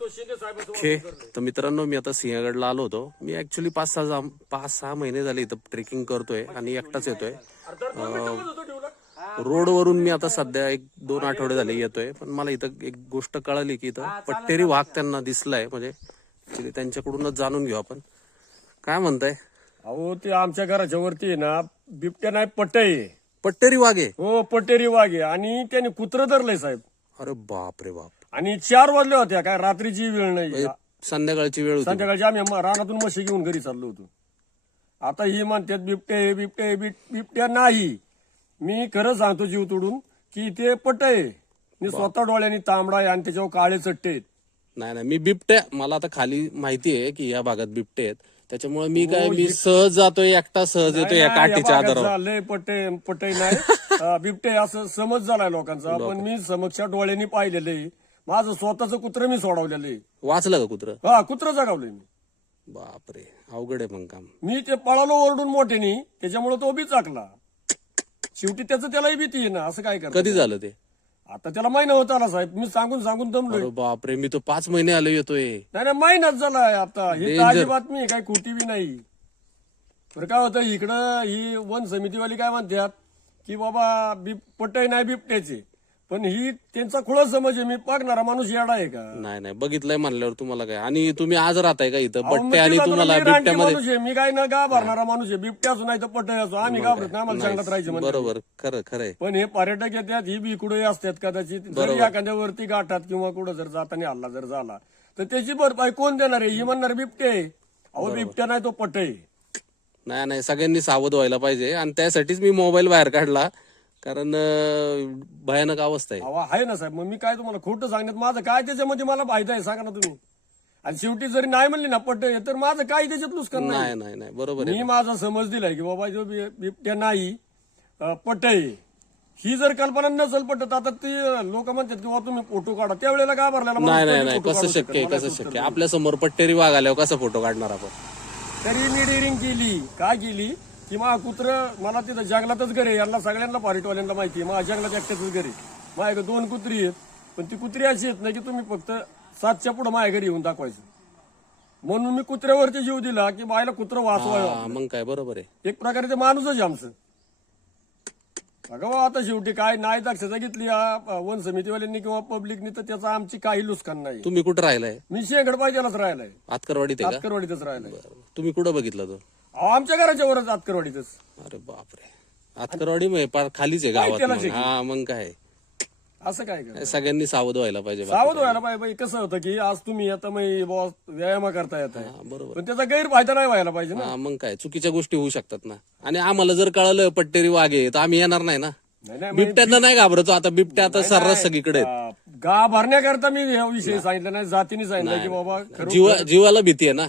तो शिंदे साहेबाचं ओके तर मित्रांनो मी आता सिंहगडला आलो होतो. मी ऍक्च्युली पाच सहा पाच सहा महिने झाले इथं ट्रेकिंग करतोय आणि एकटाच येतोय. रोडवरून मी आता सध्या एक दोन आठवडे झाले येतोय. पण मला इथं एक गोष्ट कळाली की इथं पट्टेरी वाघ त्यांना दिसलाय. म्हणजे त्यांच्याकडूनच जाणून घेऊ आपण. काय म्हणताय? अहो ते आमच्या घराच्या वरती आहे ना बिबट्या नाही पट्टे आहे. पट्टेरी वाघ आहे? हो पटेरी वाघ आहे. आणि त्याने कुत्र धरलंय साहेब. अरे बाप रे बाप. आणि चार वाजल्या होत्या काय रात्रीची वेळ नाही. संध्याकाळची वेळ होती. संध्याकाळची आम्ही म- रानातून म्हशी घेऊन घरी चाललो होतो. आता ही म्हणतात बिबटे बिबटे बिब- बिबट्या नाही. मी खरं सांगतो जीव तोडून की ते पट आहे मी स्वतः डोळ्यांनी तांबडा आहे आणि त्याच्यावर काळे चट्टे आहेत. नाही नाही मी बिबट्या मला आता खाली माहिती आहे की या भागात बिबटे आहेत. त्याच्यामुळे मी काय मी सहज जातोय एकटा सहज येतोय या नाही, या काठीच्या भागात आधारावर. झालंय पटे पटे नाही. अं, बिबटे असं समज झालाय लोकांचा पण मी समक्ष डोळ्यांनी पाहिलेलं आहे माझं स्वतःच कुत्र मी सोडवलेलं आहे. वाचलं का कुत्र? हा कुत्र जगावलंय मी. बापरे अवघड आहे मग काम. मी ते पळालो ओरडून मोठ्यानी त्याच्यामुळे तो बी चाकला. शेवटी त्याचं त्यालाही भीती आहे ना असं काय करत कधी झालं ते? आता त्याला महिना होत आला साहेब मी सांगून सांगून दमलोय. अरे बापरे मी तो पाच महिने आलो येतोय. नाही नाही महिनाच झालाय आता. ही Danger. ताजी बातमी आहे, काही खोटी बी नाही. बरं काय होतं इकडं ही वन समितीवाली काय म्हणतात की बाबा बिब पटय नाही बिबट्याचे. पण ही त्यांचा खुळा समज आहे. मी पागणारा माणूस येडा आहे का? नाही नाही. बघितलंय म्हणल्यावर तुम्हाला काय. आणि तुम्ही आज राहताय का इथं? अहो, बट्टे आणि तिला तुम्हाला तुला मी रानटी बिबट्यामध्ये माणूस आहे. मी काय ना गा भरणारा माणूस आहे. बिबट्या असो नाही तर पटय असो. आम्ही घाबरत नाही. आम्हाला सांगत राहायचं म्हणजे बरोबर. खरं खरंय पण हे पर्यटक येतात ही बी कुठे असतात कदाचित. जर एखाद्यावरती गाठात किंवा कुठं जर जाताना हल्ला जर झाला तर त्याची भरपाई कोण देणार आहे? ही म्हणणार बिबटे आहे. अहो बिबट्या नाही तो पटे नाही नाही. सगळ्यांनी सावध व्हायला पाहिजे. आणि त्यासाठीच मी मोबाईल बाहेर काढला. कारण अं, भयानक अवस्था आहे. अहो आहे ना साहेब. मग मी काय तुम्हाला खोटं सांगण्यात माझं काय त्याच्यामध्ये मला माहीत आहे सांगा ना तुम्ही. आणि शेवटी जरी नाही म्हणली ना पटे तर माझं काय त्याच्यात नुकसान नाही. नाही नाही नाही. बरोबर आहे. मी माझा समज दिलाय की बाबा जो बि- बिबट्या नाही अं, पटय. ही जर कल्पना नसेल पटत आता ती लोक म्हणतात की बाबा तुम्ही फोटो काढा. त्यावेळेला का भरलेला नाही नाही नाही. कसं शक्य आहे कसं शक्य आहे? आपल्यासमोर पट्टेरी वाघ आल्यावर कसा फोटो काढणार आपण? तरी मी डिरिंग केली. काय केली? की मा कुत्र मला तिथं जंगलातच घर आहे. यांना सगळ्यांना पारिटवाल्यांना माहिती आहे. माझ्या जंगलात एकट्याच घर माझ्या दोन कुत्री आहेत. पण ती कुत्री अशी आहेत ना की तुम्ही फक्त सातच्या पुढे माझ्या घरी येऊन दाखवायचं. म्हणून मी कुत्र्यावरती जीव दिला की बायला कुत्र वाचवायला मग काय? बरोबर आहे. एक प्रकारे ते माणूसच आहे आमचं. अगं आता शेवटी काय नाही दक्षता घेतली वन समितीवाल्यांनी किंवा पब्लिकनी तर त्याचा आमची काही नुकसान नाही. तुम्ही कुठं राहिलाय? मी शेंगड पाहिजेलाच राहिलाय. आतकरवाडीत आतकरवाडीतच राहिलाय. तुम्ही कुठं बघितलं तो? आमच्या घराच्या वरच आतकरवाडीतच अरे बापरे. आतकरवाडी मग पार खालीच आहे गावात मग. हा मग काय? असं काय कर सगळ्यांनी सावध व्हायला पाहिजे सावध व्हायला पाहिजे. बाई कसं होतं की आज तुम्ही आता मी बॉस व्यायाम करता येत आहे. हा, बरोबर. पण त्याचा गैरफायदा नाही व्हायला पाहिजे ना. हा मग काय? चुकीच्या गोष्टी होऊ शकतात ना. आणि आम्हाला जर कळलं पट्टेरी वाघ आहे तर आम्ही येणार नाही ना. नाही नाही बिबट्यांना नाही घाबरतो आता बिबट्या आता सर्रास सगळीकडे आहेत. आ, गा भरण्याकरता मी हा विषय सांगितला नाही. जातीने सांगितलं की बाबा खरं जीवा जीवाला भीती आहे ना.